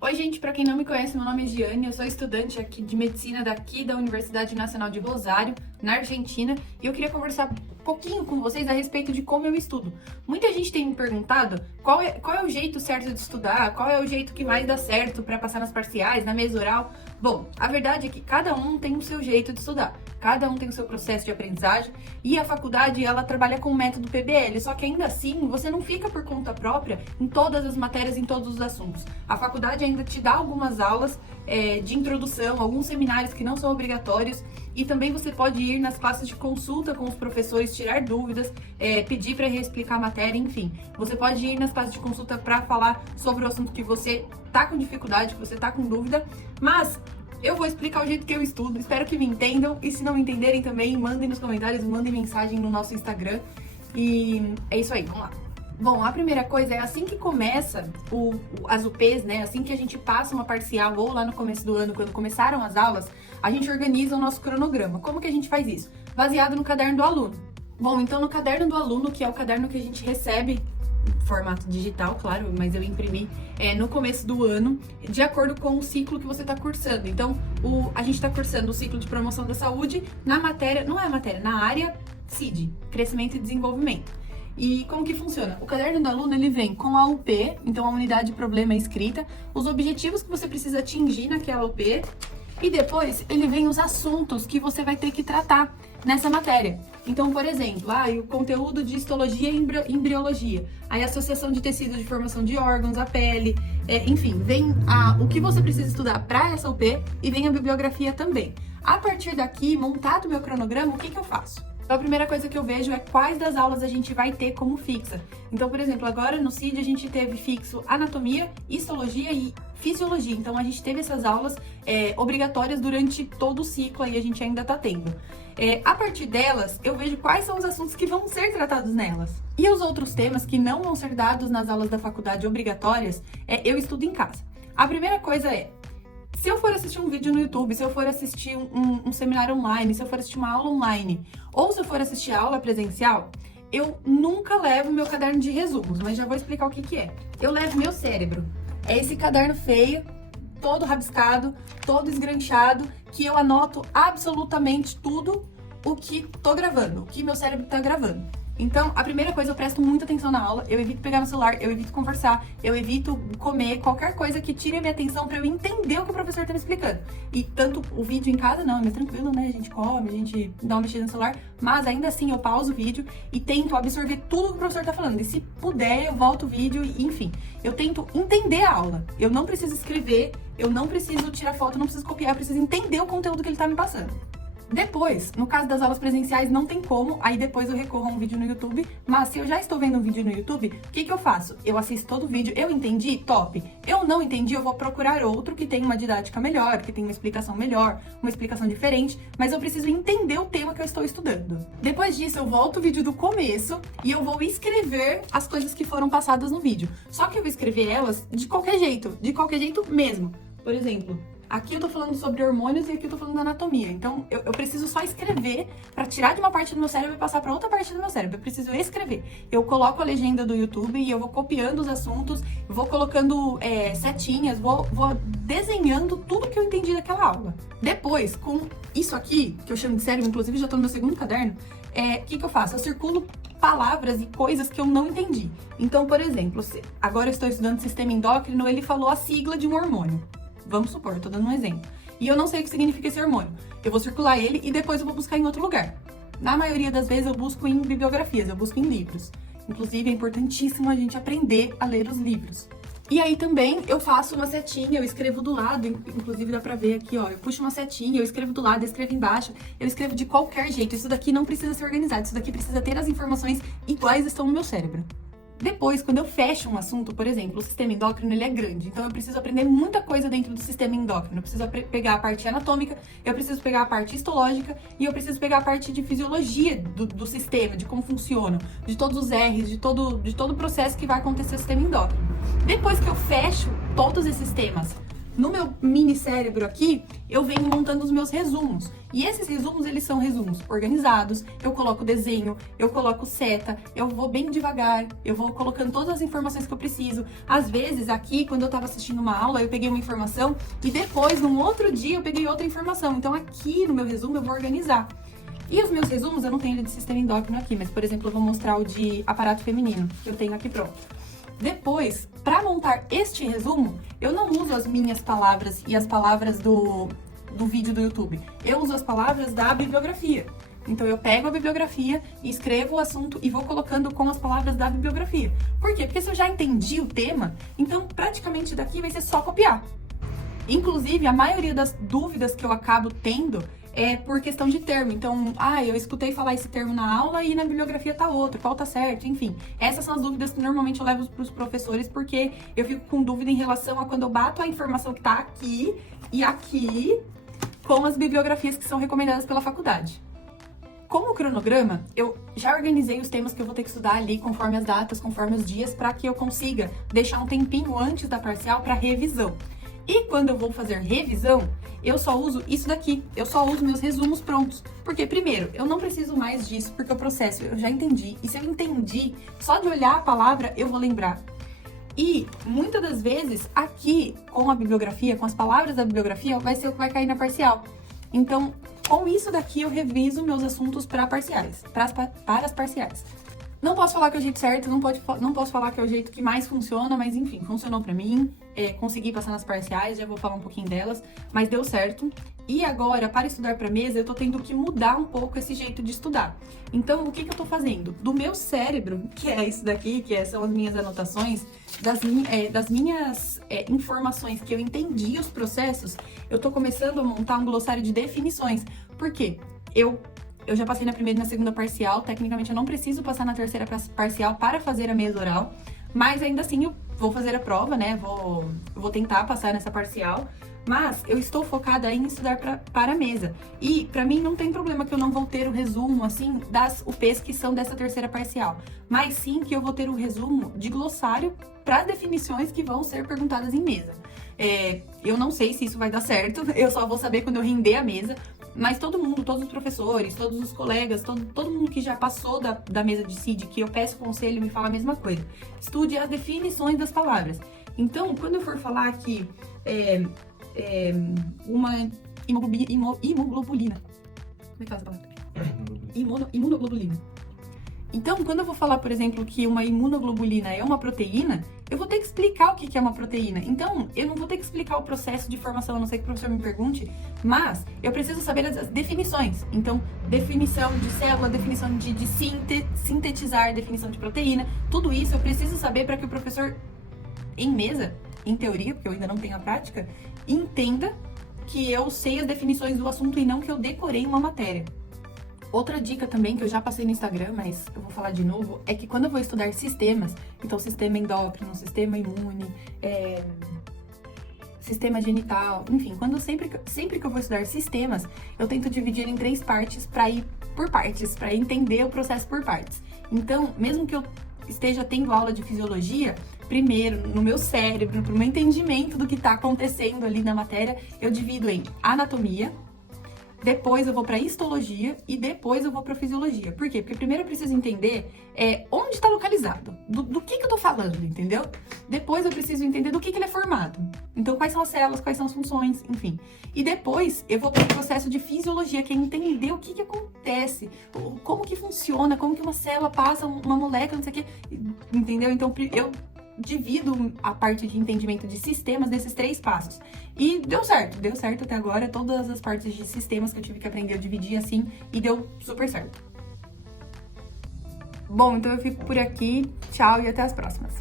Oi, gente, para quem não me conhece, meu nome é Giane, eu sou estudante aqui de medicina daqui da Universidade Nacional de Rosário, na Argentina, e eu queria conversar um pouquinho com vocês a respeito de como eu estudo. Muita gente tem me perguntado qual é o jeito certo de estudar, qual é o jeito que mais dá certo para passar nas parciais, na mesa oral. Bom, a verdade é que cada um tem o seu jeito de estudar, cada um tem o seu processo de aprendizagem, e a faculdade, ela trabalha com o método PBL, só que ainda assim, você não fica por conta própria em todas as matérias, em todos os assuntos. A faculdade ainda te dá algumas aulas de introdução, alguns seminários que não são obrigatórios, e também você pode ir nas classes de consulta com os professores, tirar dúvidas, pedir para reexplicar a matéria, enfim. Você pode ir nas classes de consulta para falar sobre o assunto que você tá com dificuldade, que você tá com dúvida, mas eu vou explicar o jeito que eu estudo, espero que me entendam, e se não me entenderem também, mandem nos comentários, mandem mensagem no nosso Instagram, e é isso aí, vamos lá. Bom, a primeira coisa é assim que começa as UPs, né? Assim que a gente passa uma parcial ou lá no começo do ano, quando começaram as aulas, a gente organiza o nosso cronograma. Como que a gente faz isso? Baseado no caderno do aluno. Bom, então no caderno do aluno, que é o caderno que a gente recebe, formato digital, claro, mas eu imprimi no começo do ano, de acordo com o ciclo que você está cursando. Então, a gente está cursando o ciclo de promoção da saúde na matéria, não é matéria, na área CID, Crescimento e Desenvolvimento. E como que funciona? O caderno do aluno, ele vem com a UP, então a unidade de problema escrita, os objetivos que você precisa atingir naquela UP, e depois ele vem os assuntos que você vai ter que tratar nessa matéria. Então, por exemplo, o conteúdo de histologia e embriologia, aí a associação de tecidos de formação de órgãos, a pele, enfim, vem o que você precisa estudar para essa UP e vem a bibliografia também. A partir daqui, montado o meu cronograma, o que eu faço? Então, a primeira coisa que eu vejo é quais das aulas a gente vai ter como fixa. Então, por exemplo, agora no CID a gente teve fixo anatomia, histologia e fisiologia. Então, a gente teve essas aulas obrigatórias durante todo o ciclo e a gente ainda está tendo. A partir delas, eu vejo quais são os assuntos que vão ser tratados nelas. E os outros temas que não vão ser dados nas aulas da faculdade obrigatórias, eu estudo em casa. A primeira coisa se eu for assistir um vídeo no YouTube, se eu for assistir um seminário online, se eu for assistir uma aula online, ou se eu for assistir aula presencial, eu nunca levo meu caderno de resumos, mas já vou explicar o que é. Eu levo meu cérebro. É esse caderno feio, todo rabiscado, todo esgranchado, que eu anoto absolutamente tudo o que tô gravando, o que meu cérebro tá gravando. Então, a primeira coisa, eu presto muita atenção na aula, eu evito pegar no celular, eu evito conversar, eu evito comer, qualquer coisa que tire a minha atenção pra eu entender o que o professor tá me explicando. E tanto o vídeo em casa, não, é mais tranquilo, né? A gente come, a gente dá uma mexida no celular, mas ainda assim eu pauso o vídeo e tento absorver tudo que o professor tá falando. E se puder, eu volto o vídeo, enfim. Eu tento entender a aula. Eu não preciso escrever, eu não preciso tirar foto, eu não preciso copiar, eu preciso entender o conteúdo que ele tá me passando. Depois, no caso das aulas presenciais, não tem como, aí depois eu recorro a um vídeo no YouTube, mas se eu já estou vendo um vídeo no YouTube, o que eu faço? Eu assisto todo o vídeo, eu entendi? Top! Eu não entendi, eu vou procurar outro que tem uma didática melhor, que tem uma explicação melhor, uma explicação diferente, mas eu preciso entender o tema que eu estou estudando. Depois disso, eu volto o vídeo do começo e eu vou escrever as coisas que foram passadas no vídeo. Só que eu vou escrever elas de qualquer jeito mesmo. Por exemplo, aqui eu tô falando sobre hormônios e aqui eu tô falando da anatomia. Então, eu preciso só escrever pra tirar de uma parte do meu cérebro e passar pra outra parte do meu cérebro. Eu preciso escrever. Eu coloco a legenda do YouTube e eu vou copiando os assuntos, vou colocando setinhas, vou desenhando tudo que eu entendi daquela aula. Depois, com isso aqui, que eu chamo de cérebro, inclusive já tô no meu segundo caderno, o que eu faço? Eu circulo palavras e coisas que eu não entendi. Então, por exemplo, agora eu estou estudando sistema endócrino, ele falou a sigla de um hormônio. Vamos supor, eu tô dando um exemplo. E eu não sei o que significa esse hormônio. Eu vou circular ele e depois eu vou buscar em outro lugar. Na maioria das vezes eu busco em bibliografias, eu busco em livros. Inclusive é importantíssimo a gente aprender a ler os livros. E aí também eu faço uma setinha, eu escrevo do lado, inclusive dá pra ver aqui, ó. Eu puxo uma setinha, eu escrevo do lado, eu escrevo embaixo, eu escrevo de qualquer jeito. Isso daqui não precisa ser organizado, isso daqui precisa ter as informações iguais estão no meu cérebro. Depois, quando eu fecho um assunto, por exemplo, o sistema endócrino, ele é grande, então eu preciso aprender muita coisa dentro do sistema endócrino. Eu preciso pegar a parte anatômica, eu preciso pegar a parte histológica e eu preciso pegar a parte de fisiologia do sistema, de como funciona, de todos os R's, de todo o processo que vai acontecer no sistema endócrino. Depois que eu fecho todos esses temas no meu mini cérebro aqui, eu venho montando os meus resumos. E esses resumos, eles são resumos organizados, eu coloco desenho, eu coloco seta, eu vou bem devagar, eu vou colocando todas as informações que eu preciso. Às vezes, aqui, quando eu tava assistindo uma aula, eu peguei uma informação e depois, num outro dia, eu peguei outra informação. Então, aqui no meu resumo, eu vou organizar. E os meus resumos, eu não tenho ele de sistema endócrino aqui, mas, por exemplo, eu vou mostrar o de aparato feminino, que eu tenho aqui pronto. Depois, para montar este resumo, eu não uso as minhas palavras e as palavras do vídeo do YouTube. Eu uso as palavras da bibliografia. Então, eu pego a bibliografia, escrevo o assunto e vou colocando com as palavras da bibliografia. Por quê? Porque se eu já entendi o tema, então, praticamente daqui vai ser só copiar. Inclusive, a maioria das dúvidas que eu acabo tendo é por questão de termo. Então, eu escutei falar esse termo na aula e na bibliografia tá outro, qual tá certo, enfim. Essas são as dúvidas que normalmente eu levo pros professores, porque eu fico com dúvida em relação a quando eu bato a informação que tá aqui e aqui com as bibliografias que são recomendadas pela faculdade. Com o cronograma, eu já organizei os temas que eu vou ter que estudar ali, conforme as datas, conforme os dias, para que eu consiga deixar um tempinho antes da parcial para revisão. E quando eu vou fazer revisão, eu só uso isso daqui, eu só uso meus resumos prontos. Porque, primeiro, eu não preciso mais disso, porque o processo eu já entendi. E se eu entendi, só de olhar a palavra, eu vou lembrar. E, muitas das vezes, aqui, com a bibliografia, com as palavras da bibliografia, vai ser o que vai cair na parcial. Então, com isso daqui, eu reviso meus assuntos para parciais, para as parciais. Não posso falar que é o jeito certo, não posso falar que é o jeito que mais funciona, mas enfim, funcionou pra mim. Consegui passar nas parciais, já vou falar um pouquinho delas, mas deu certo. E agora, para estudar pra mesa, eu tô tendo que mudar um pouco esse jeito de estudar. Então, o que eu tô fazendo? Do meu cérebro, que é isso daqui, são as minhas anotações, das minhas informações que eu entendi os processos, eu tô começando a montar um glossário de definições. Por quê? Eu já passei na primeira e na segunda parcial, tecnicamente eu não preciso passar na terceira parcial para fazer a mesa oral, mas ainda assim eu vou fazer a prova, né, vou tentar passar nessa parcial, mas eu estou focada em estudar para a mesa. E para mim não tem problema que eu não vou ter o resumo, assim, das UPs que são dessa terceira parcial, mas sim que eu vou ter o resumo de glossário para as definições que vão ser perguntadas em mesa. Eu não sei se isso vai dar certo, eu só vou saber quando eu render a mesa, mas todo mundo, todos os professores, todos os colegas, todo mundo que já passou da mesa de CID, que eu peço conselho, me fala a mesma coisa. Estude as definições das palavras. Então, quando eu for falar aqui uma imoglobulina. Como é que fala essa palavra? Imunoglobulina. Então, quando eu vou falar, por exemplo, que uma imunoglobulina é uma proteína, eu vou ter que explicar o que é uma proteína. Então, eu não vou ter que explicar o processo de formação, a não ser que o professor me pergunte, mas eu preciso saber as definições. Então, definição de célula, definição de sintetizar, definição de proteína, tudo isso eu preciso saber para que o professor, em mesa, em teoria, porque eu ainda não tenho a prática, entenda que eu sei as definições do assunto e não que eu decorei uma matéria. Outra dica também, que eu já passei no Instagram, mas eu vou falar de novo, é que quando eu vou estudar sistemas, então sistema endócrino, sistema imune, sistema genital, enfim, sempre que eu vou estudar sistemas, eu tento dividir em 3 partes para ir por partes, para entender o processo por partes. Então, mesmo que eu esteja tendo aula de fisiologia, primeiro, no meu cérebro, para o meu entendimento do que está acontecendo ali na matéria, eu divido em anatomia, depois eu vou para histologia e depois eu vou para fisiologia. Por quê? Porque primeiro eu preciso entender onde está localizado, do que eu tô falando, entendeu? Depois eu preciso entender do que ele é formado. Então, quais são as células, quais são as funções, enfim. E depois eu vou para o processo de fisiologia, que é entender o que acontece, como que funciona, como que uma célula passa, uma molécula, não sei o que, entendeu? Então, eu divido a parte de entendimento de sistemas nesses 3 passos. E deu certo até agora. Todas as partes de sistemas que eu tive que aprender, eu dividi assim e deu super certo. Bom, então eu fico por aqui. Tchau e até as próximas.